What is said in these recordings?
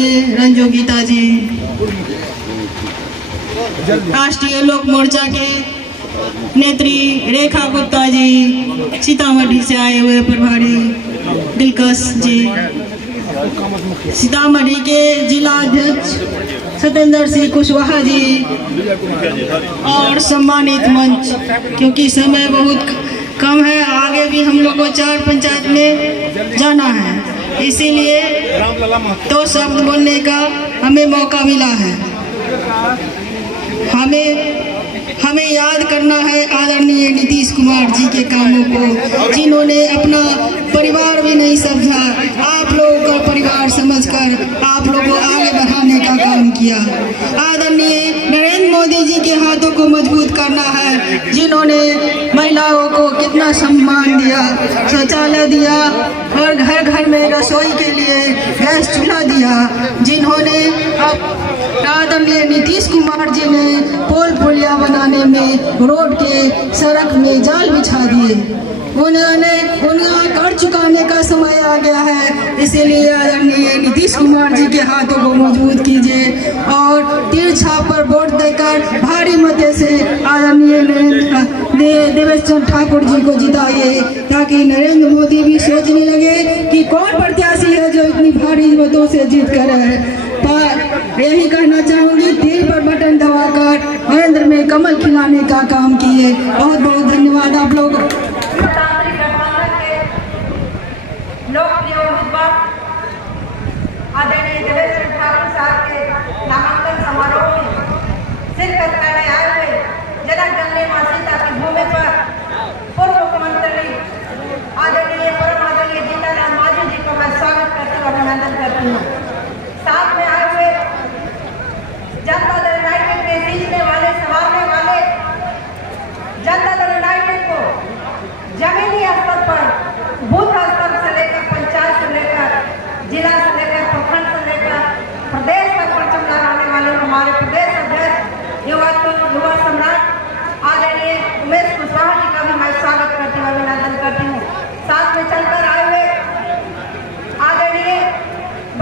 आदरणीय रंजू गीता जी, राष्ट्रीय लोक मोर्चा के नेत्री रेखा गुप्ता जी, सीतामढ़ी से आए हुए प्रभारी दिलकश जी, सीतामढ़ी के जिला अध्यक्ष सत्येंद्र सिंह कुशवाहा जी और सम्मानित मंच, क्योंकि समय बहुत कम है, आगे भी हम लोग को 4 पंचायत में जाना है, इसीलिए 2 शब्द बोलने का हमें मौका मिला है। हमें याद करना है आदरणीय नीतीश कुमार जी के कामों को, जिन्होंने अपना परिवार भी नहीं समझा, आप लोगों का परिवार समझकर आप लोगों को आगे बढ़ाने का काम किया। आदरणीय नरेंद्र मोदी जी के हाथों को मजबूत करना है, जिन्होंने महिलाओं को कितना सम्मान दिया, शौचालय दिया और घर घर में रसोई के लिए गैस चूल्हा दिया, जिन्होंने आदरणीय नीतीश कुमार जी ने पोल पुलिया बनाने में, रोड के सड़क में जाल बिछा दिए। उन्हें कर चुकाने का समय आ गया है, इसीलिए आदरणीय नीतीश कुमार जी के हाथों को मजबूत कीजिए और तीर छाप पर वोट देकर भारी मते से आदरणीय देवेश चंद्र ठाकुर जी को जिताइए, ताकि नरेंद्र मोदी भी सोचने लगे कि कौन प्रत्याशी है जो इतनी भारी मतों से जीत कर है। यही कहना चाहूंगी, तीर पर बटन दबाकर महेंद्र में कमल खिलाने का काम किए। बहुत बहुत धन्यवाद आप लोग। आदरणीय देवेश चंद्र ठाकुर साहब के नामांकन समारोह में शिरकत करने आए हुए जनक जननी मां सीता की भूमि पर पूर्व मुख्यमंत्री आदरणीय परम आदरणीय जीतनराम मांझी जी को मैं स्वागत करती हूँ, अभिनंदन करती हूँ। साथ में आए हुए जनता दल यूनाइटेड के जीतने वाले, संवारने वाले जनता दल यूनाइटेड को जमीनी स्तर पर, बूथ स्तर से लेकर पंचायत से लेकर जिला से लेकर प्रखंड से लेकर प्रदेश तक परचम लगाने वाले हमारे प्रदेश अध्यक्ष युवा सम्राट आदरणीय उमेश कुशवाहा जी का भी मैं स्वागत करती हूँ, अभिनंदन करती हूँ। साथ में चलकर आए हुए आदरणीय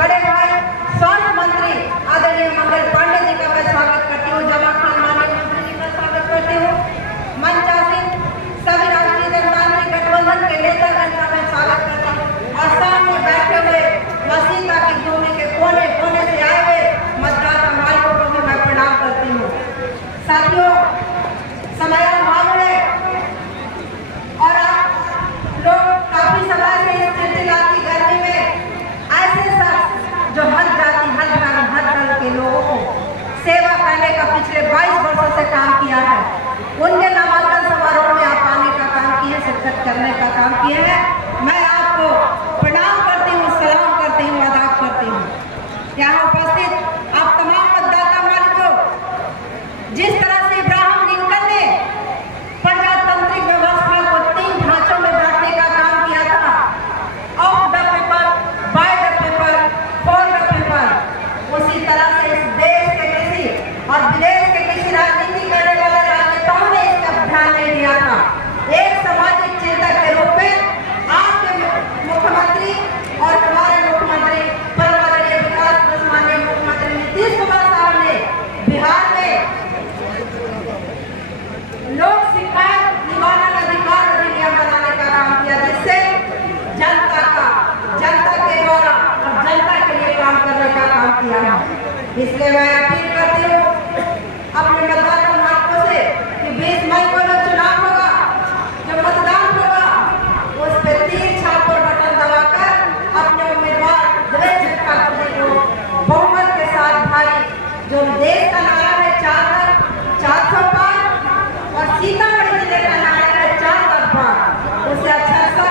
बड़े भाई स्वास्थ्य मंत्री आदरणीय मंगल पांडे जी का मैं स्वागत करती हूँ, जमा खान माननीय मंत्री जी का स्वागत करती हूँ। मंचासीन सभी राष्ट्रीय जनतांत्रिक गठबंधन के नेतागण का मैं स्वागत करती हूँ और सामने बैठे हुए सीता की भूमि के कोने कोने से आए हुए मतदाता मालिकों को भी मैं प्रणाम करती हूँ। साथियों, समय अभाव है और आप लोग काफी समय से इस चिलचिलाती गर्मी में ऐसे शख्स जो हर जाति, हर धर्म, हर दल के लोगों को सेवा करने का पिछले 22 वर्षों से काम किया है, उनके नामांकन समारोह में आप आने का काम किए, शिरकत करने का काम किए हैं। मैं आपको प्रणाम करती हूँ, सलाम करती हूँ, आदाब करती हूँ। यहाँ उपस्थित आप तमाम मतदाता मालिकों, जिस तरह से इब्राहिम लिंकन ने प्रजातांत्रिक व्यवस्था को 3 ढांचों में बांटने का काम किया था, of the paper, by the paper, for the paper, उसी तरह से इस देश के किसी और विदेश के किसी राजनीति करने वाले राजनेताओं ने इसका ध्यान नहीं दिया था। एक सामाजिक चिंतक के रूप में आपके मुख्यमंत्री और हमारे मुख्यमंत्री परम आदरणीय विकास माननीय मुख्यमंत्री नीतीश कुमार साहब ने बिहार में लोक शिकायत निवारण अधिकार अधिनियम बनाने का काम किया, जिससे जनता के द्वारा और जनता के लिए काम करने का काम किया है। इसलिए मैं अपील करती हूँ अपने मतदाता मालिकों से कि 20 मई को जो चुनाव होगा, जो मतदान होगा, उस पर तीर छाप पर बटन दबाकर अपने उम्मीदवार देवेश चंद्र ठाकुर जी को बहुमत के साथ भारी, जो देश का नारा है 400 पार और सीतामढ़ी जिले का नारा है 4 पार, उससे अच्छा सा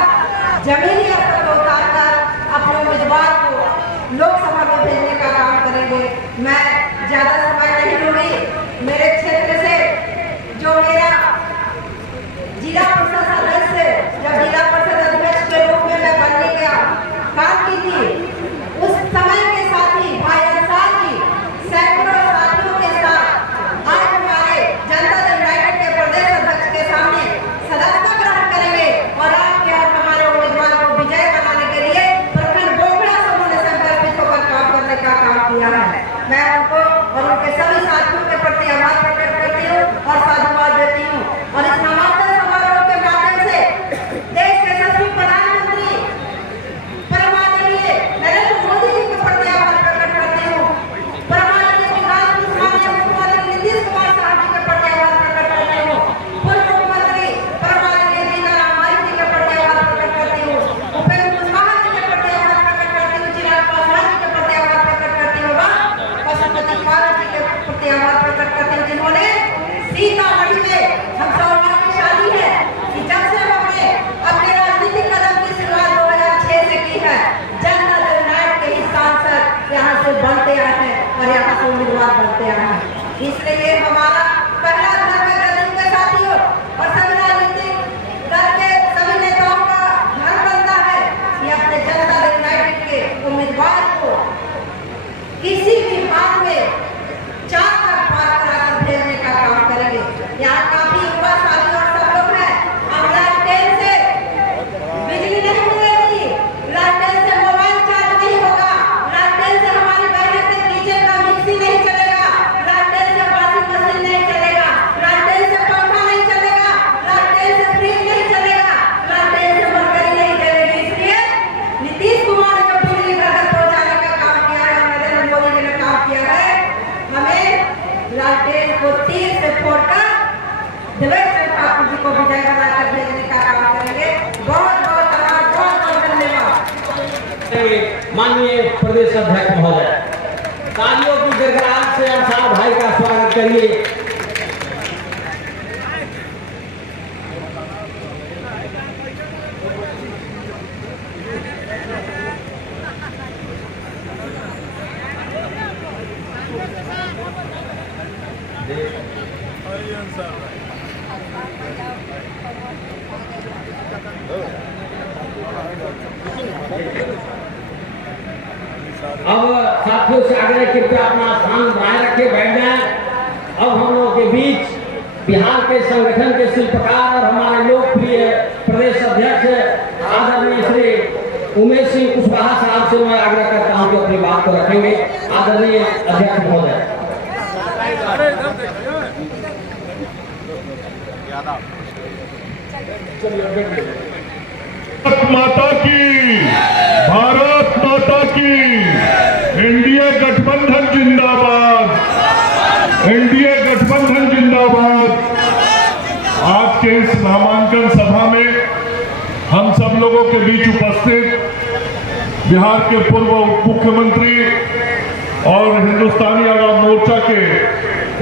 जमीनी स्तर को उतारकर अपने उम्मीदवार को लोकसभा में भेजने का काम करेंगे। मैं ज्यादा समय नहीं लूंगी। मेरे क्षेत्र से जो मेरा जिला परिषद सदस्य, जब जिला परिषद अध्यक्ष के रूप में मैं बनने का काम की थी, उस समय के साथी भाई अंसार जी सैकड़ों साथियों के साथ आज हमारे जनता दल यूनाइटेड के प्रदेश अध्यक्ष के सामने सदस्यता ग्रहण करेंगे और आपके और हमारे उम्मीदवार को विजय बनाने के लिए प्रखंड बोखड़ा समूह ने संकल्पित होकर काम करने का काम मैं उनको और उनके सभी साथियों के प्रति आभार प्रकट करती हूँ और साधुवाद देती हूँ। और इस नामांकन समारोह के माध्यम से देश के यशस्वी प्रधानमंत्री परमाननीय नरेंद्र मोदी जी के प्रति आभार प्रकट करती हूँ। परमाननीय मुख्यमंत्री नीतीश कुमार साहब जी के प्रति आभार प्रकट करती हूँ। पूर्व मुख्यमंत्री परमाननीय जीतनराम मांझी जी के प्रति आभार प्रकट करती हूँ। उपेंद्र कुशवाहा जी के प्रति आभार प्रकट करती हूँ। चिराग पासवान जी के प्रति आभार प्रकट करती हूँ। पशुपति पाल जी के प्रति आभार प्रकट करती हूँ, जिन्होंने सीतामढ़ी में हम सौभाग्यशाली है कि जब से हमने अपने राजनीतिक कदम की शुरुआत 2006 से की है, जनता दल यूनाइटेड के ही सांसद यहाँ से बनते आए हैं और यहाँ से उम्मीदवार बनते आए हैं। इसलिए हमारा पहला धर्म है गरीब के साथियों और सभी राजनीतिक दल के सभी नेताओं का धर्म बनता है कि अपने जनता दल यूनाइटेड के उम्मीदवार को किसी भी हाल में चार तक पार कराकर भेजने का काम करेंगे। यहाँ काफी युवा साथी और सब लोग हैं। अब लालटेन से बिजली नहीं मिलेगी, लालटेन से मोबाइल चार्ज नहीं होगा, लालटेन से हमारी बहनें से किचन का मिक्सी नहीं चलेगा, लालटेन से वॉशिंग मशीन नहीं चलेगा, लालटेन से पंखा नहीं चलेगा, लालटेन से फ्रिज नहीं चलेगा, लालटेन से मरकरी नहीं चलेगी। इसलिए नीतीश कुमार ने बिजली घर घर पहुँचाने का काम किया है, नरेंद्र मोदी जी ने काम किया है। हमें लालटेन को तीर से फोड़कर देवेश चंद्र ठाकुर जी को विजय बनाकर भेजने का काम करेंगे। बहुत बहुत आभार, बहुत बहुत धन्यवाद। माननीय प्रदेश अध्यक्ष महोदय, तालियों की गड़गड़ाहट से अंसार भाई का स्वागत करिए। अब साथियों से आग्रह कृपया अपना स्थान बनाए रखे, बैठ जाएं। अब हम लोगों के बीच बिहार के संगठन के शिल्पकार और हमारे लोकप्रिय प्रदेश अध्यक्ष आदरणीय श्री उमेश सिंह कुशवाहा साहब से मैं आग्रह करता हूं कि अपनी बात को रखेंगे। आदरणीय अध्यक्ष महोदय। माता की, भारत माता की, एनडीए गठबंधन जिंदाबाद, एनडीए गठबंधन जिंदाबाद। आज के इस नामांकन सभा में हम सब लोगों के बीच उपस्थित बिहार के पूर्व उप मुख्यमंत्री और हिंदुस्तानी आवाम मोर्चा के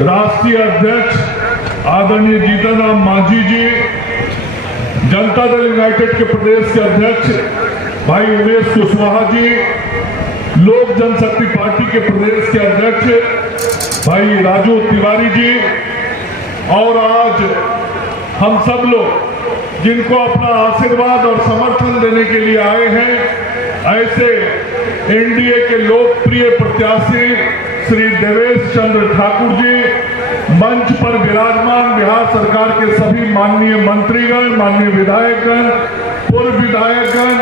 राष्ट्रीय अध्यक्ष आदरणीय जीतनराम मांझी जी, जनता दल यूनाइटेड के प्रदेश के अध्यक्ष भाई उमेश कुशवाहा जी, लोक जनशक्ति पार्टी के प्रदेश के अध्यक्ष भाई राजू तिवारी जी, और आज हम सब लोग जिनको अपना आशीर्वाद और समर्थन देने के लिए आए हैं, ऐसे एनडीए के लोकप्रिय प्रत्याशी श्री देवेश चंद्र ठाकुर जी, मंच पर विराजमान बिहार सरकार के सभी माननीय मंत्रीगण, माननीय विधायकगण, पूर्व विधायकगण,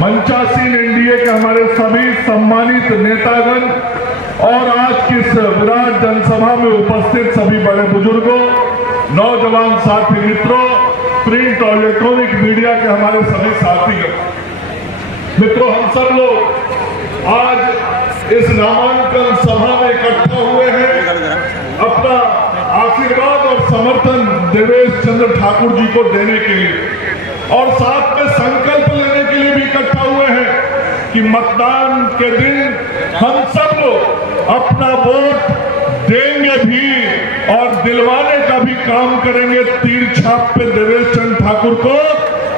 मंचासीन एनडीए के हमारे सभी सम्मानित नेतागण और आज की इस विराट जनसभा में उपस्थित सभी बड़े बुजुर्गों, नौजवान साथी मित्रों, प्रिंट और इलेक्ट्रॉनिक मीडिया के हमारे सभी साथीगण। मित्रों, हम सब लोग आज इस नामांकन सभा में इकट्ठा हुए हैं अपना आशीर्वाद और समर्थन देवेश चंद्र ठाकुर जी को देने के लिए और साथ में संकल्प लेने के लिए भी इकट्ठा हुए हैं कि मतदान के दिन हम सब लोग अपना वोट देंगे भी और दिलवाने का भी काम करेंगे तीर छाप पे देवेश चंद्र ठाकुर को,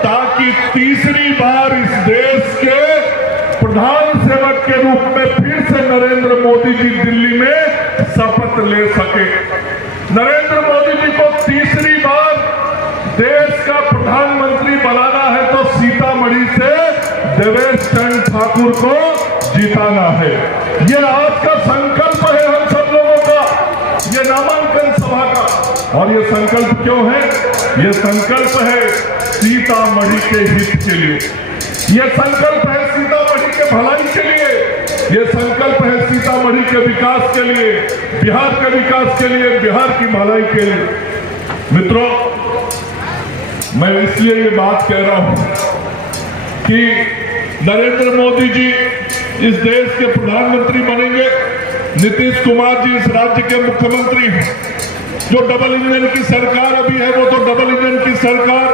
ताकि तीसरी बार इस देश के प्रधान सेवक के रूप में फिर से नरेंद्र मोदी जी दिल्ली में शपथ ले सके। नरेंद्र मोदी जी को तीसरी बार देश का प्रधानमंत्री बनाना है तो सीतामढ़ी से देवेश चंद्र ठाकुर को जिताना है। ये आज का संकल्प है हम सब लोगों का, ये नामांकन सभा का। और ये संकल्प क्यों है? ये संकल्प है सीतामढ़ी के हित के लिए, ये संकल्प है सीतामढ़ी के भलाई के लिए, ये संकल्प है सीतामढ़ी के विकास के लिए, बिहार के विकास के लिए, बिहार की भलाई के लिए। मित्रों, मैं इसलिए ये बात कह रहा हूं कि नरेंद्र मोदी जी इस देश के प्रधानमंत्री बनेंगे, नीतीश कुमार जी इस राज्य के मुख्यमंत्री हैं। जो डबल इंजन की सरकार अभी है, वो तो डबल इंजन की सरकार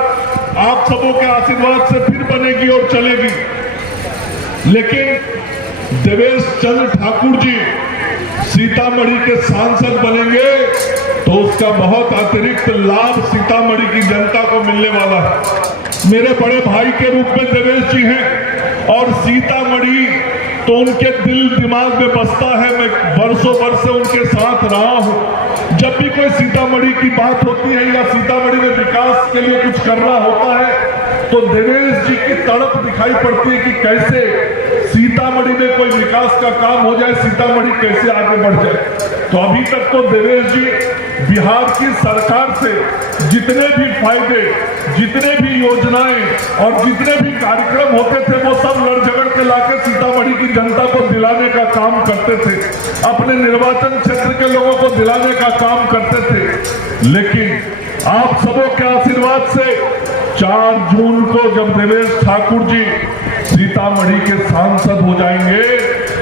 आप सबों के आशीर्वाद से फिर बनेगी और चलेगी। लेकिन देवेश चंद्र ठाकुर जी सीतामढ़ी के सांसद बनेंगे तो उसका बहुत अतिरिक्त लाभ सीतामढ़ी की जनता को मिलने वाला है। मेरे बड़े भाई के रूप में देवेश जी हैं और सीतामढ़ी तो उनके दिल दिमाग में बसता है। मैं बरसों वर्ष से उनके साथ रहा हूं। जब भी कोई सीतामढ़ी की बात होती है या सीतामढ़ी में विकास के लिए कुछ करना होता है तो देवेश जी की तड़प दिखाई पड़ती है कि कैसे सीतामढ़ी में कोई विकास का काम हो जाए, सीतामढ़ी कैसे आगे बढ़ जाए। तो अभी तक तो देवेश जी बिहार की सरकार से जितने भी फायदे, जितने भी योजनाएं और जितने भी कार्यक्रम होते थे वो सब लड़ झगड़ के लाके सीतामढ़ी की जनता को दिलाने का काम करते थे, अपने निर्वाचन क्षेत्र के लोगों को दिलाने का काम करते थे। लेकिन आप सबों के आशीर्वाद से 4 जून को जब देवेश ठाकुर जी सीतामढ़ी के सांसद हो जाएंगे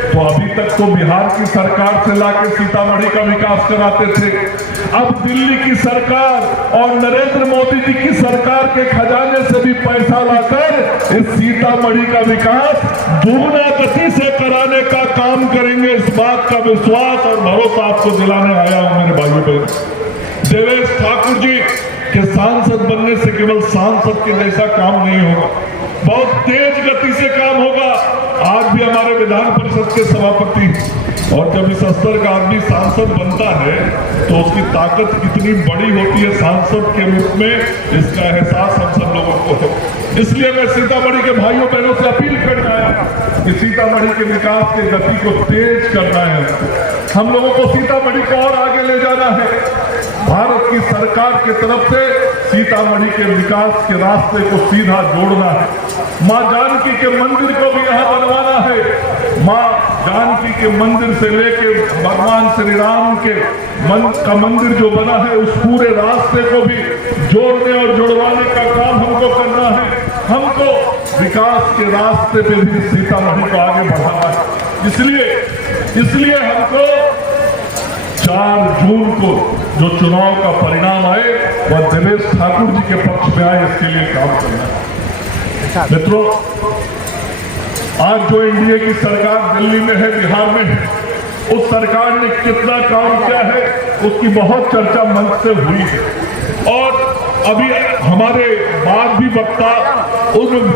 तो अभी तक तो बिहार की सरकार से लाके सीतामढ़ी का विकास कराते थे। अब दिल्ली की सरकार और नरेंद्र मोदी जी की सरकार के खजाने से भी पैसा लाकर इस सीतामढ़ी का विकास दुगना गति से कराने का काम करेंगे। इस बात का विश्वास और भरोसा आपको दिलाने आया हूं मेरे भाइयों बहनों। देवेश ठाकुर जी के सांसद बनने से केवल सांसद के जैसा काम नहीं होगा, बहुत तेज गति से काम होगा। आज भी हमारे विधान परिषद के सभापति और जब इस स्तर का आदमी सांसद बनता है तो उसकी ताकत कितनी बड़ी होती है सांसद के रूप में, इसका एहसास हम सब लोगों को है। इसलिए मैं सीतामढ़ी के भाइयों बहनों से अपील करने आया कि सीतामढ़ी के विकास की गति को तेज करना है। हम लोगों को सीतामढ़ी को और आगे ले जाना है। भारत की सरकार की तरफ से सीतामढ़ी के विकास के रास्ते को सीधा जोड़ना है। मां जानकी के मंदिर को भी यहां बनवाना है। मां जानकी के मंदिर से लेके भगवान श्री राम के का मंदिर जो बना है उस पूरे रास्ते को भी जोड़ने और जुड़वाने का काम हमको करना है। हमको विकास के रास्ते पे भी सीतामढ़ी को आगे बढ़ाना है। इसलिए हमको 4 जून को जो चुनाव का परिणाम आए वह देवेश ठाकुर जी के पक्ष में आए, इसके लिए काम करना है। मित्रों, आज जो एनडीए की सरकार दिल्ली में है, बिहार में है, उस सरकार ने कितना काम किया है उसकी बहुत चर्चा मंच से हुई है और अभी हमारे बाद भी वक्ता उन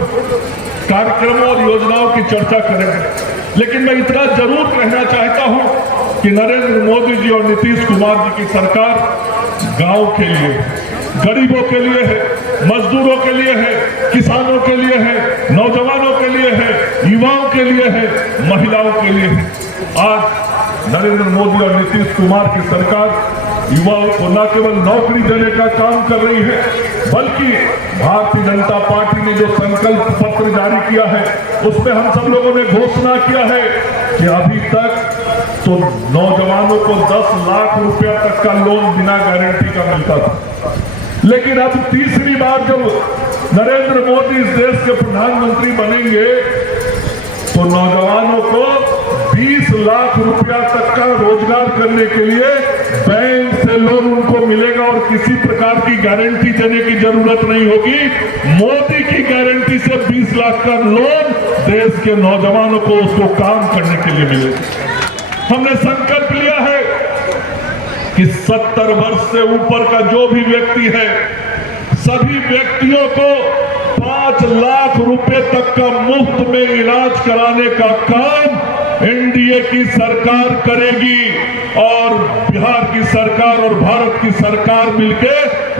कार्यक्रमों और योजनाओं की चर्चा करेंगे। लेकिन मैं इतना जरूर कहना चाहता हूं कि नरेंद्र मोदी जी और नीतीश कुमार जी की सरकार गांव के लिए, गरीबों के लिए है, मजदूरों के लिए है, किसानों के लिए है, नौजवानों के लिए है, युवाओं के लिए है, महिलाओं के लिए है। आज नरेंद्र मोदी और नीतीश कुमार की सरकार युवाओं को न केवल नौकरी देने का काम कर रही है बल्कि भारतीय जनता पार्टी ने जो संकल्प पत्र जारी किया है उसमें हम सब लोगों ने घोषणा किया है कि अभी तक तो नौजवानों को 10 लाख रुपया तक का लोन बिना गारंटी का मिलता था, लेकिन अब तीसरी बार जब नरेंद्र मोदी इस देश के प्रधानमंत्री बनेंगे तो नौजवानों को 20 लाख रुपया तक का रोजगार करने के लिए बैंक से लोन उनको मिलेगा और किसी प्रकार की गारंटी देने की जरूरत नहीं होगी। मोदी की गारंटी से 20 लाख का लोन देश के नौजवानों को उसको काम करने के लिए मिलेगा। हमने संकल्प लिया है कि 70 वर्ष से ऊपर का जो भी व्यक्ति है सभी व्यक्तियों को 5 लाख रुपए तक का मुफ्त में इलाज कराने का काम एनडीए की सरकार करेगी और बिहार की सरकार और भारत की सरकार मिलके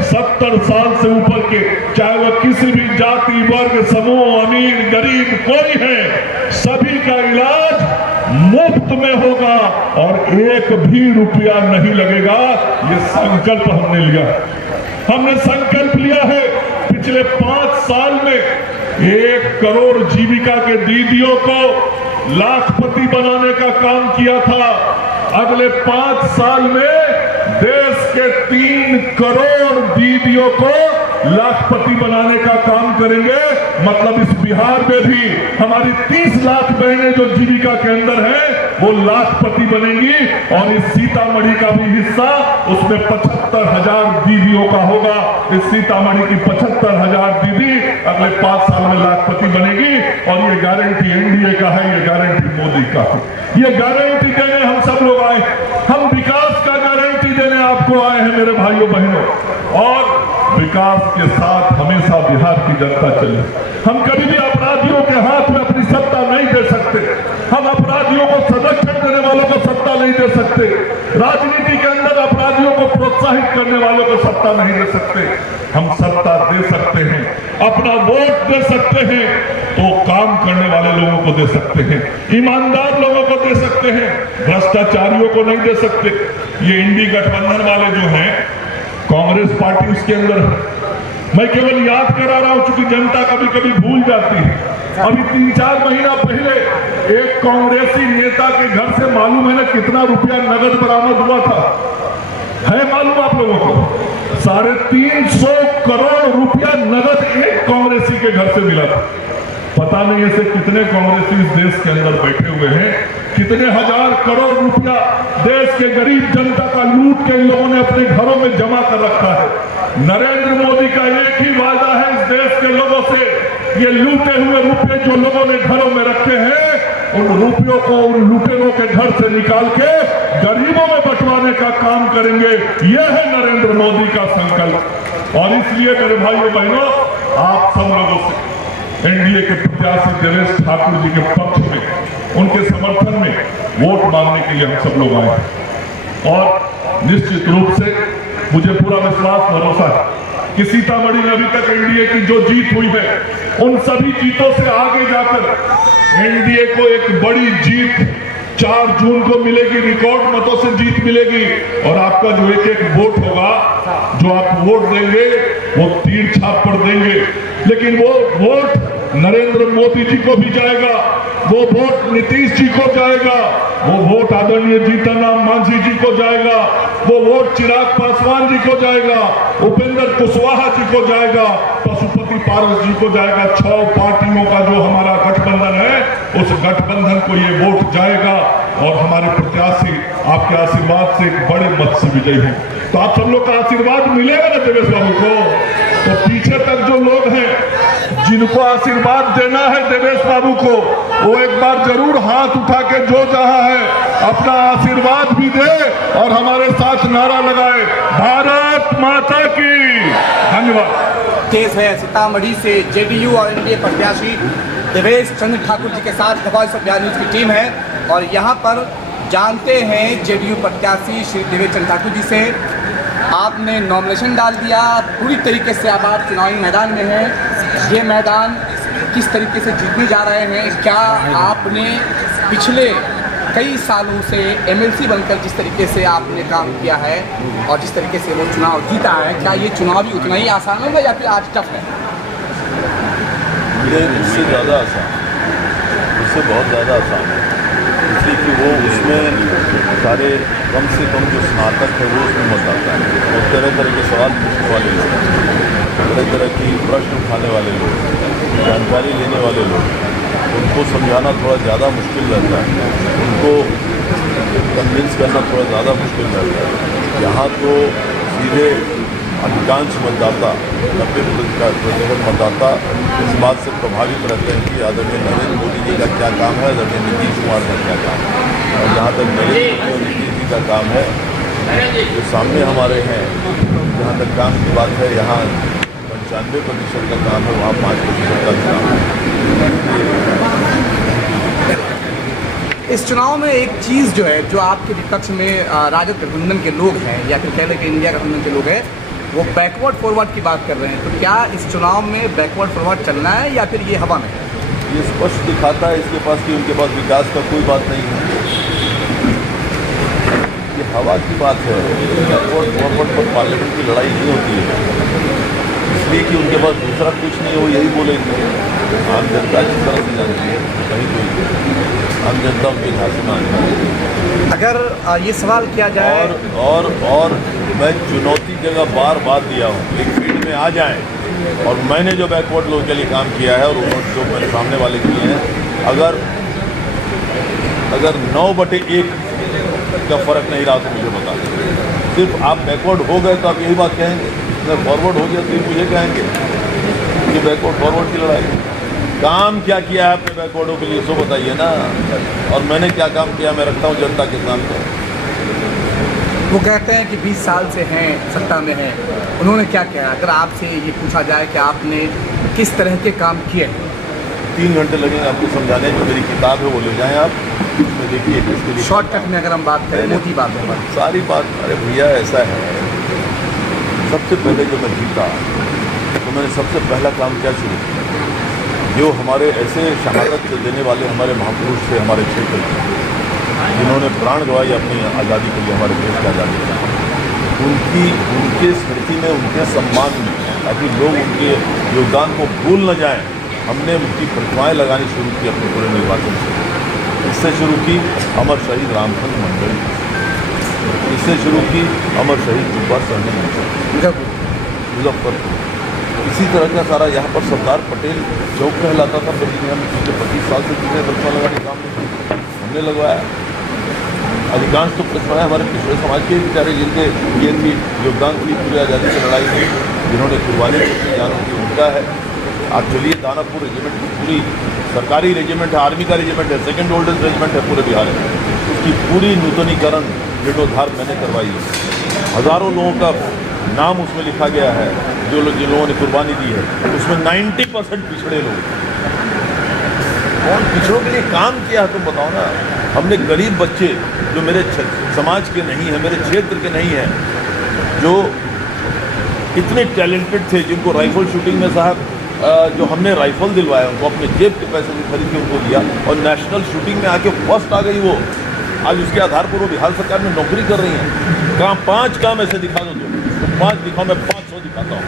70 साल से ऊपर के, चाहे वह किसी भी जाति वर्ग समूह अमीर गरीब कोई है, सभी का इलाज मुफ्त में होगा और 1 भी रुपया नहीं लगेगा। ये संकल्प हमने लिया। हमने संकल्प लिया है पिछले 5 साल में 1 करोड़ जीविका के दीदियों को लाखपति बनाने का काम किया था। अगले 5 साल में देश के 3 करोड़ दीदियों को लाखपति बनाने का काम करेंगे। मतलब इस बिहार में भी हमारी 30 लाख बहनें जो जीविका के अंदर हैं वो लाखपति बनेंगी और इस सीतामढ़ी का भी हिस्सा उसमें 75,000 दीदियों का होगा। इस सीतामढ़ी की 75,000 दीदी अगले 5 साल में लाखपति बनेगी और ये गारंटी एनडीए का है, ये गारंटी मोदी का है। ये गारंटी देने हम सब लोग आए, हम विकास का गारंटी देने आपको आए हैं मेरे भाइयों बहनों। और विकास के साथ हमेशा बिहार की जनता चले। हम कभी भी अपराधियों के हाथ में अपनी सत्ता नहीं दे सकते, हम अपराधियों को संरक्षण देने वालों को सत्ता नहीं दे सकते, राजनीति के अंदर अपराधियों को प्रोत्साहित करने वालों को सत्ता नहीं दे सकते। हम सत्ता दे सकते हैं, अपना वोट दे सकते हैं, तो काम करने वाले लोगों को दे सकते हैं, ईमानदार लोगों को दे सकते हैं, भ्रष्टाचारियों को नहीं दे सकते। ये इंडी गठबंधन वाले जो हैं, कांग्रेस पार्टी उसके अंदर है। मैं केवल याद करा रहा हूं क्योंकि जनता कभी कभी भूल जाती है। अभी 3-4 महीना पहले एक कांग्रेसी नेता के घर से मालूम है ना कितना रुपया नगद बरामद हुआ था? है मालूम आप लोगों को? 350 करोड़ रुपया नगद एक कांग्रेसी के घर से मिला था। पता नहीं ऐसे कितने कांग्रेसी इस देश के अंदर बैठे हुए हैं, कितने हजार करोड़ रुपया देश के गरीब जनता का लूट के इन लोगों ने अपने घरों में जमा कर रखा है। नरेंद्र मोदी का एक ही वादा है इस देश के लोगों से, ये लूटे हुए रुपए जो लोगों ने घरों में रखे हैं, उन रुपयों को उन लुटेरों के घर से निकाल के गरीबों में बंटवाने का काम करेंगे। यह है नरेंद्र मोदी का संकल्प। और इसलिए मेरे भाइयों बहनों, आप सब लोगों से एनडीए के प्रत्याशी देवेश ठाकुर जी के पक्ष में, उनके समर्थन में वोट मांगने के लिए हम सब लोग आए हैं। और निश्चित रूप से मुझे पूरा विश्वास भरोसा है कि सीतामढ़ी में अभी तक एनडीए की जो जीत हुई है, उन सभी जीतों से आगे जाकर एनडीए को एक बड़ी जीत 4 जून को मिलेगी, रिकॉर्ड मतों से जीत मिलेगी। और आपका जो एक वोट होगा, जो आप वोट देंगे वो तीर छाप पर देंगे, लेकिन वो वोट नरेंद्र मोदी जी को भी जाएगा, वो वोट नीतीश जी को जाएगा, वो वोट आदरणीय जीतन राम मांझी जी को जाएगा, वो वोट चिराग पासवान जी को जाएगा, उपेंद्र कुशवाहा जी को जाएगा, पशुपति पारस जी को जाएगा। 6 पार्टियों का जो हमारा गठबंधन है, उस गठबंधन को ये वोट जाएगा और हमारे प्रत्याशी आपके आशीर्वाद से एक बड़े मत से विजयी हैं। तो आप सब लोग का आशीर्वाद मिलेगा ना देवेश बाबू को? तो पीछे तक जो लोग हैं जिनको आशीर्वाद देना है देवेश बाबू को, वो एक बार जरूर हाथ उठा के जो जहां है अपना आशीर्वाद भी दे और हमारे साथ नारा लगाए, भारत माता की। धन्यवाद। तेज है सीतामढ़ी से जेडीयू और एनडीए प्रत्याशी देवेश चंद्र ठाकुर जी के साथ वॉइस ऑफ बिहार न्यूज़ की टीम है और यहाँ पर जानते हैं जेडीयू प्रत्याशी श्री देवेश चंद्र ठाकुर जी से। आपने नॉमिनेशन डाल दिया, पूरी तरीके से अब आप चुनावी मैदान में हैं। ये मैदान किस तरीके से जीतने जा रहे हैं? क्या आपने पिछले कई सालों से एमएलसी बनकर जिस तरीके से आपने काम किया है और जिस तरीके से वो चुनाव जीता है, क्या ये चुनाव भी उतना ही आसान होगा या फिर आज टफ है? ये उससे ज़्यादा आसान, उससे बहुत ज़्यादा आसान है, इसलिए कि वो उसमें सारे कम से कम जो स्नातक है वो उसमें मत आता है और तरह तरह के सवाल पूछने वाले लोग, तरह तरह की प्रश्न उठाने वाले लोग, जानकारी लेने वाले लोग, उनको समझाना थोड़ा ज़्यादा मुश्किल रहता है, उनको कन्विंस करना थोड़ा ज़्यादा मुश्किल रहता है। यहाँ तो सीधे अधिकांश मतदाता 90% मतदाता इस बात से प्रभावित रहते हैं कि आदरणीय नरेंद्र मोदी जी का क्या काम है, आदरणीय नीतीश कुमार का क्या काम है। और जहाँ तक नरेंद्र मोदी और नीतीश जी का काम है, जो सामने हमारे हैं, जहाँ तक काम की बात है, यहाँ 95% का काम है, वहाँ 5% का काम है। इस चुनाव में एक चीज़ जो है, जो आपके विपक्ष में राजद गठबंधन के लोग हैं या फिर कह लें कि इंडिया गठबंधन के लोग हैं, वो बैकवर्ड फॉरवर्ड की बात कर रहे हैं। तो क्या इस चुनाव में बैकवर्ड फॉरवर्ड चलना है या फिर ये हवा में? ये स्पष्ट दिखाता है इसके पास कि उनके पास विकास का कोई बात नहीं है, ये हवा की बात है। बैकवर्ड फॉरवर्ड पर पार्लियामेंट की लड़ाई नहीं होती है, इसलिए कि उनके पास दूसरा कुछ नहीं है, वो यही बोलेंगे। आम जनता अच्छी तरह से जानती है, कहीं कोई आम जनता उनके झांसे में आने वाली है। अगर ये सवाल किया जाए और मैं चुनौती जगह बार बार दिया हूँ, एक फील्ड में आ जाएं और मैंने जो बैकवर्ड लोगों के लिए काम किया है और उन्होंने जो मेरे सामने वाले किए हैं, अगर 9/1 का फ़र्क नहीं रहा तो मुझे बता दें। सिर्फ आप बैकवर्ड हो गए तो आप यही बात कहेंगे, अगर फॉरवर्ड हो गया तो मुझे कहेंगे कि बैकवर्ड फॉरवर्ड की लड़ाई। काम क्या किया है आपने बैकवर्डों के लिए, सो बताइए ना। और मैंने क्या काम किया मैं रखता हूँ जनता के सामने। वो कहते हैं कि 20 साल से हैं, सत्ता में हैं, उन्होंने क्या किया? अगर आपसे ये पूछा जाए कि आपने किस तरह के काम किए? 3 घंटे लगेंगे आपको समझाने। जो मेरी किताब है वो ले जाएं आप, उसमें देखिए इसके लिए शॉर्टकट में अगर हम बात करें मोटी बातों पर सारी बात। अरे भैया ऐसा है, सबसे पहले जो मैं जीता तो मैंने सबसे पहला काम क्या शुरू किया, जो हमारे ऐसे शहादत देने वाले हमारे महापुरुष थे हमारे क्षेत्र में, जिन्होंने प्राण गंवाई अपनी आज़ादी के लिए, हमारे देश की आज़ादी के लिए, उनके स्मृति में, उनके सम्मान में, ताकि लोग उनके योगदान को भूल न जाएं, हमने उनकी प्रतिमाएं लगानी शुरू की अपने पूरे निर्वाचन से। इससे शुरू की अमर शहीद रामचंद्र मंडल, इससे शुरू की अमर शहीद सुभाष चंद्र मुजफ्फरपुर। इसी तरह का सारा यहाँ पर सरदार पटेल चौक कहलाता था, फिर हम पिछले 25 साल से कितने प्रतिमा लगाने काम नहीं हमने लगवाया। अधिकांश तो प्रतिमाएं हमारे पिछड़े समाज के बेचारे, जिनके ये थी योगदान थी पूरी आज़ादी की लड़ाई में, जिन्होंने कुर्बानी की जानों की उनका है। आप चलिए दानापुर रेजिमेंट की पूरी सरकारी रेजिमेंट है, आर्मी का रेजिमेंट है, सेकेंड ओल्डेस्ट रेजिमेंट है पूरे बिहार में, उसकी पूरी नूतनीकरण जीर्णोद्धार मैंने करवाई है। हज़ारों लोगों का नाम उसमें लिखा गया है, जिन लोगों ने कुर्बानी दी है, उसमें 90% पिछड़े लोग। कौन पिछड़ों के लिए काम किया है तुम बताओ ना। हमने गरीब बच्चे जो मेरे समाज के नहीं हैं, मेरे क्षेत्र के नहीं हैं, जो इतने टैलेंटेड थे, जिनको राइफल शूटिंग में साहब जो हमने राइफल दिलवाया, उनको अपने जेब के पैसे से खरीद के उनको दिया और नेशनल शूटिंग में आके फर्स्ट आ गई वो। आज उसके आधार पर वो बिहार सरकार में नौकरी कर रही हैं। काम 5 काम ऐसे दिखा दो तुम, 5 दिखाओ, मैं 500 दिखाता हूँ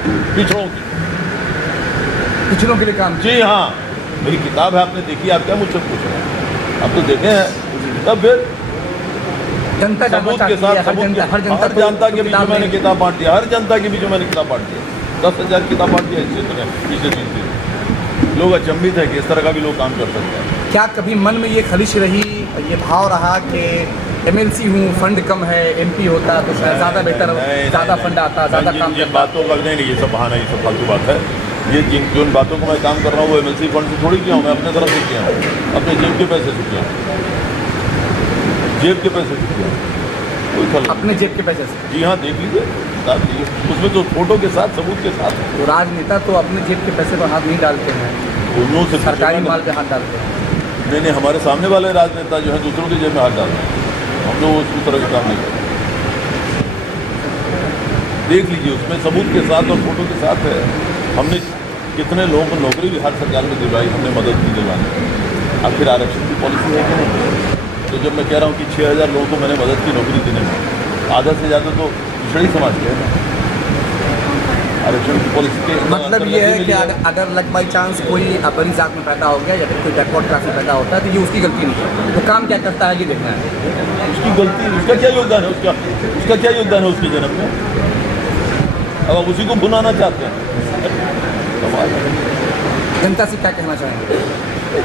पिछड़ों के लिए काम। जी हाँ, मेरी किताब है, आपने देखी, आप क्या मुझसे पूछ रहे हैं? आप तो देखे हैं। तब फिर जनता सबूत के साथ हर जनता के बीच में मैंने किताब बांट दिया, हर जनता के बीच में मैंने किताब बांट दिया। 10,000 किताब बांट दिया इस क्षेत्र में पिछले 3 दिन। लोग अचंभित है कि इस तरह का भी लोग काम कर सकते हैं। क्या कभी मन में ये खलिश रही, ये भाव रहा कि MLC हूँ, फंड कम है, MP होता तो शायद ज़्यादा बेहतर, ज़्यादा फंड आता, ज़्यादा काम करता? बातों का नहीं, ये सब बहाना, ये सब फालतू बात है। ये जिन बातों को मैं काम कर रहा हूँ वो MLC फंड से थोड़ी किया हूँ, मैं अपने तरफ से किया हूँ, अपने जेब के पैसे से किया हूँ, जेब के पैसे से किया हूँ, कोई फल अपने जेब के पैसे से। जी हाँ, देख लीजिए, उसमें तो फोटो के साथ, सबूत के साथ। तो राजनेता तो अपने जेब के पैसे पर हाथ नहीं डालते हैं, दोनों से सरकारी माल पे हाथ डालते हैं। नहीं, हमारे सामने वाले राजनेता जो है दूसरों के जेब में हाथ डालते हैं, हम लोग उस तरह के काम नहीं करते। देख लीजिए, उसमें सबूत के साथ और फोटो के साथ है। हमने कितने लोगों को नौकरी बिहार सरकार में दिलवाई, हमने मदद की दिलवाने। आखिर आरक्षण की पॉलिसी है कि नहीं? तो जब मैं कह रहा हूँ कि 6,000 लोगों को मैंने मदद की नौकरी देने में, आधा से ज़्यादा तो पिछड़ी समाज के है। आरक्षण की पॉलिसी के मतलब ये है कि अगर लक बाई चांस कोई अपनी जात में पैदा हो गया या फिर कोई बैकवर्ड क्लास में पैदा होता है तो ये उसकी गलती नहीं है, तो काम क्या करता है ये देखना है। उसकी गलती, उसका क्या योगदान है, उसका क्या योगदान है उसके जन्म में? अब आप उसी को भुनाना चाहते हैं। जनता से क्या कहना चाहेंगे?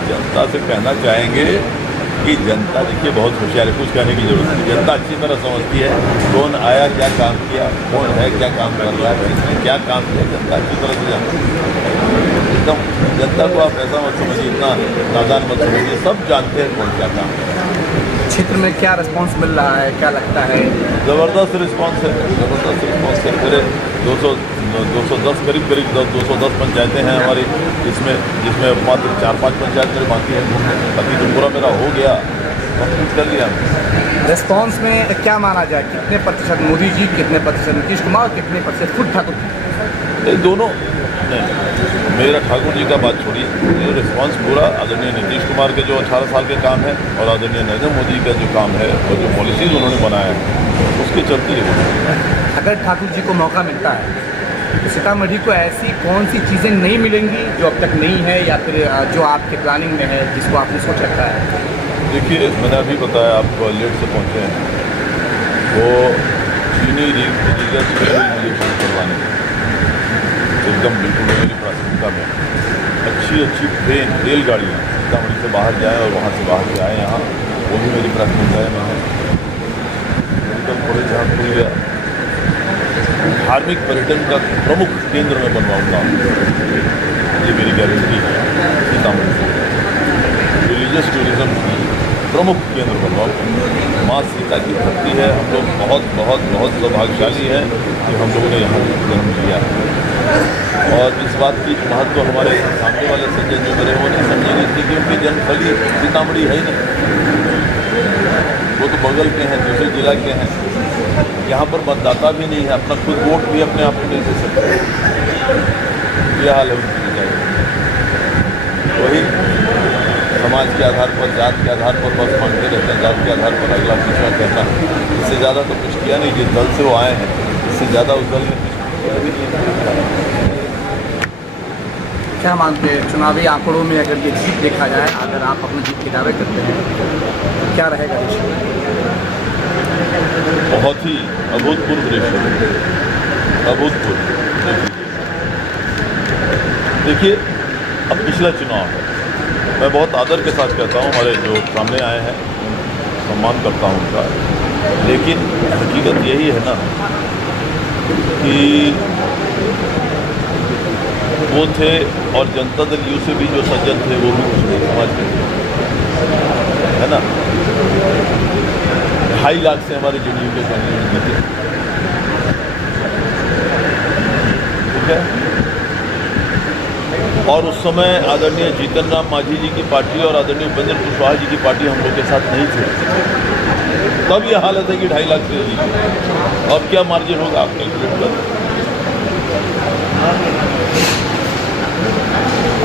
जनता से कहना चाहेंगे कि जनता देखिए बहुत होशियार है, कुछ कहने की जरूरत नहीं। जनता अच्छी तरह समझती है कौन आया, क्या काम किया, कौन है, क्या काम कर रहा है, किसने क्या काम किया, जनता अच्छी तरह से जानती है। एकदम जनता को आप ऐसा मत समझिए, इतना नादान मत समझिए, सब जानते हैं कौन क्या काम कर रहा है। क्षेत्र में क्या रिस्पॉन्स मिल रहा है, क्या लगता है? ज़बरदस्त रिस्पॉन्स है, ज़बरदस्त रिस्पॉन्स है। मेरे 210 करीब 210 पंचायतें हैं हमारी, जिसमें मात्र 4-5 पंचायत मेरे बाकी हैं, बाकी तो पूरा मेरा हो गया, कंप्लीट कर लिया। रिस्पॉन्स में क्या माना जाए, कितने प्रतिशत मोदी जी, कितने प्रतिशत नीतीश कुमार, कितने प्रतिशत खुद ठाकुर जी? दोनों नहीं, मेरा ठाकुर जी का बात छोड़िए, ये रिस्पॉन्स पूरा आदरणीय नीतीश कुमार के जो 18 साल के काम है और आदरणीय नरेंद्र मोदी का जो काम है और जो पॉलिसीज़ उन्होंने बनाया है उसके चलते है। अगर ठाकुर जी को मौका मिलता है तो सीतामढ़ी को ऐसी कौन सी चीज़ें नहीं मिलेंगी जो अब तक नहीं है या फिर जो आपके प्लानिंग में है, जिसको आपने सोच रखा है? देखिए, मैंने अभी बताया, आप लेट से पहुँचे हैं, वो चीनी रीगर से रिलेशन करवाने एकदम बिल्कुल मेरी प्राथमिकता में अच्छी ट्रेन रेलगाड़ियाँ सीतामढ़ी से बाहर जाएँ और वहाँ से बाहर से आए यहाँ, वो भी मेरी प्राथमिकता है। मैंने मेडिकल कॉलेज जहाँ खुल गया, धार्मिक पर्यटन का प्रमुख केंद्र में बनवाऊँगा, ये मेरी गारंटी है। सीतामढ़ी से रिलीजियस टूरिज्म की प्रमुख केंद्र बनवाऊँ। माँ सीता की धरती है, हम लोग बहुत बहुत बहुत सौभाग्यशाली हैं कि हम लोगों ने यहाँ जन्म लिया है। और इस बात की महत्व हमारे सामने वाले सज्जन जो मेरे वो नहीं समझेंगे कि उनकी जन्मस्थली सीतामढ़ी है ही नहीं, वो तो बगल के हैं, दूसरे जिला के हैं। यहाँ पर मतदाता भी नहीं है, अपना खुद वोट भी अपने आप को नहीं दे सकते। ये हाल है उनकी जाए। वही समाज के आधार पर, जात के आधार पर बस मांगते रहते हैं, जात के आधार पर अगला पिछड़ा कहता है। इससे ज़्यादा तो कुछ किया नहीं। जिस दल से वो आए हैं, इससे ज़्यादा उस दल ने कुछ किया भी नहीं। क्या मानते हैं, चुनावी आंकड़ों में अगर ये जीत देखा जाए, अगर आप अपनी जीत के दावे करते हैं, तो क्या रहेगा दृश्य? बहुत ही अभूतपूर्व दृश्य, अभूतपूर्व। देखिए, अब पिछला चुनाव है, मैं बहुत आदर के साथ कहता हूँ, हमारे जो सामने आए हैं सम्मान करता हूँ उनका, लेकिन हकीकत यही है ना कि वो थे और जनता दल यू से भी जो सज्जन थे वो भी कुछ नहीं समाज के, है ना। 2.5 लाख से हमारे जेडीयू के कैंडिडेट जीते, ठीक है। और उस समय आदरणीय जीतन राम मांझी जी की पार्टी और आदरणीय उपेंद्र कुशवाहा जी की पार्टी हम लोग के साथ नहीं थे। तब ये हालत है कि 2.5 लाख से जीते। अब क्या मार्जिन होगा, आप कैलकुलेट कर।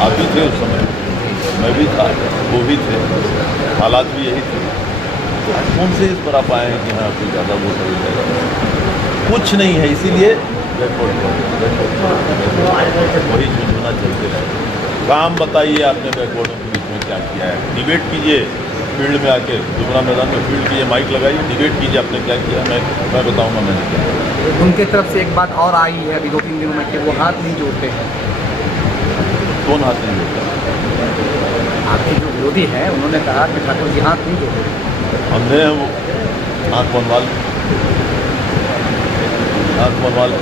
आप भी थे उस समय, मैं भी था, वो भी थे, हालात भी यही थे। तो कौन से इस पर आप आए हैं कि हाँ कोई ज़्यादा वोट हो जाएगा? कुछ नहीं है, इसीलिए वही चुनना चलते हैं। काम बताइए, आपने बैकवर्डों के बीच में क्या किया है? डिबेट कीजिए फील्ड में आके, दुबरा मैदान में फील्ड कीजिए, माइक लगाइए, डिबेट कीजिए आपने क्या किया। मैं बताऊँगा मैंने क्या। उनके तरफ से एक बात और आई है अभी 2-3 दिनों में कि वो हाथ नहीं जोड़ते हैं। कौन हाथ नहीं जोड़ता? आपके जो विरोधी हैं उन्होंने कहा कि ठाकुर जी हाथ नहीं जोड़ते। अंधे हैं वो, आँख बनवा लें, आँख बनवा लें,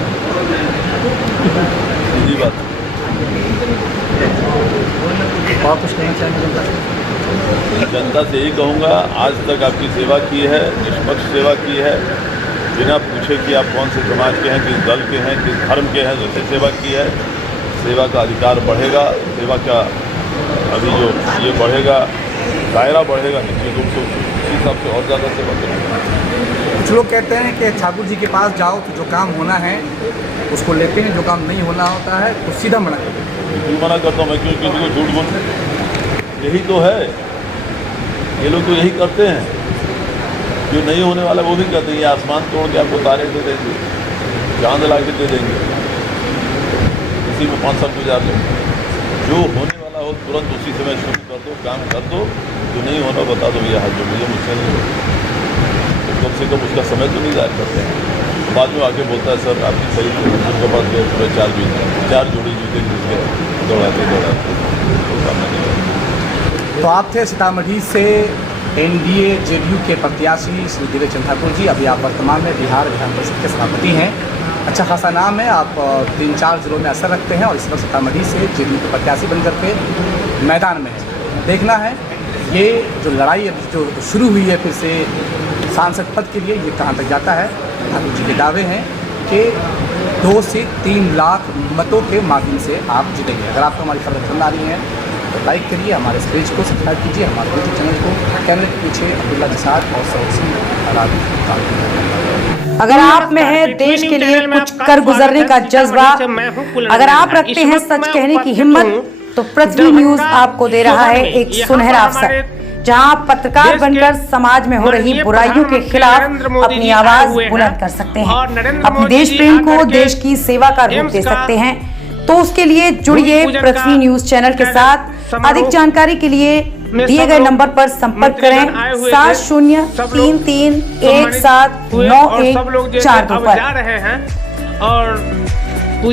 सीधी बात। और कुछ नहीं चाहिए जनता से यही कहूँगा, आज तक आपकी सेवा की है, निष्पक्ष सेवा की है, बिना पूछे कि आप कौन से समाज के हैं, किस दल के हैं, किस धर्म के हैं, जैसे सेवा की है। सेवा का अधिकार बढ़ेगा, सेवा का अभी जो ये बढ़ेगा, दायरा बढ़ेगा, निश्चित रूप से उसी हिसाब से और ज़्यादा सेवा करेंगे। कुछ लोग कहते हैं कि ठाकुर जी के पास जाओ तो जो काम होना है उसको लेते हैं, जो काम नहीं होना होता है तो सीधा मना करते हैं। बिल्कुल मना करता हूँ मैं, क्यों किसी को झूठ बोलूँ? यही तो है, ये लोग तो यही करते हैं। जो नहीं होने वाला वो भी कहते हैं, ये आसमान तोड़ के आपको तारे दे देंगे, चांद ला के दे देंगे, इसी में 5 साल गुजार लेंगे। जो होने वाला हो तुरंत उसी समय शुरू कर दो, काम कर दो। जो नहीं होना बता दो, ये हाथ जोड़िए, मुझसे नहीं होगा। तो कम से कम उसका समय तो नहीं ज़ाहिर करते हैं। बाद में आके बोलता है सर आपकी सही उनके पास गए, पूरे 4 जोड़ी जूते घिस गए, दौड़ाते दौड़ाते तो सामने नहीं होता। तो आप थे सीतामढ़ी से एनडीए जेडीयू के प्रत्याशी श्री देवेचंद ठाकुर जी। अभी आप वर्तमान में बिहार विधान परिषद के सभापति हैं। अच्छा खासा नाम है, आप 3-4 जिलों में असर रखते हैं और इस वक्त सीतामढ़ी से जेडीयू के प्रत्याशी बनकर के मैदान में है। देखना है ये जो लड़ाई अब जो शुरू हुई है फिर से सांसद पद के लिए, ये कहाँ तक जाता है। ठाकुर जी के दावे हैं कि 2 से 3 लाख मतों के माध्यम से आप जीतेंगे। अगर आपको हमारी खबर पसंद आ रही है तो लाइक करिए, हमारे इस पेज को सब्सक्राइब कीजिए, हमारे यूट्यूब चैनल को। कैमरे के पीछे अब्दुल्ला निसार और सौसी। अगर आप में है देश के लिए कुछ कर गुजरने का जज्बा, अगर आप रखते हैं सच कहने की हिम्मत, तो पृथ्वी न्यूज आपको दे रहा है एक सुनहरा अवसर, जहां आप पत्रकार बनकर समाज में हो रही बुराइयों के खिलाफ अपनी आवाज बुलंद कर सकते हैं, अपने देश प्रेम को देश की सेवा का रूप दे सकते हैं। तो उसके लिए जुड़िए पृथ्वी न्यूज चैनल के साथ। अधिक जानकारी के लिए दिए गए नंबर पर संपर्क करें 7033317914 जा रहे हैं और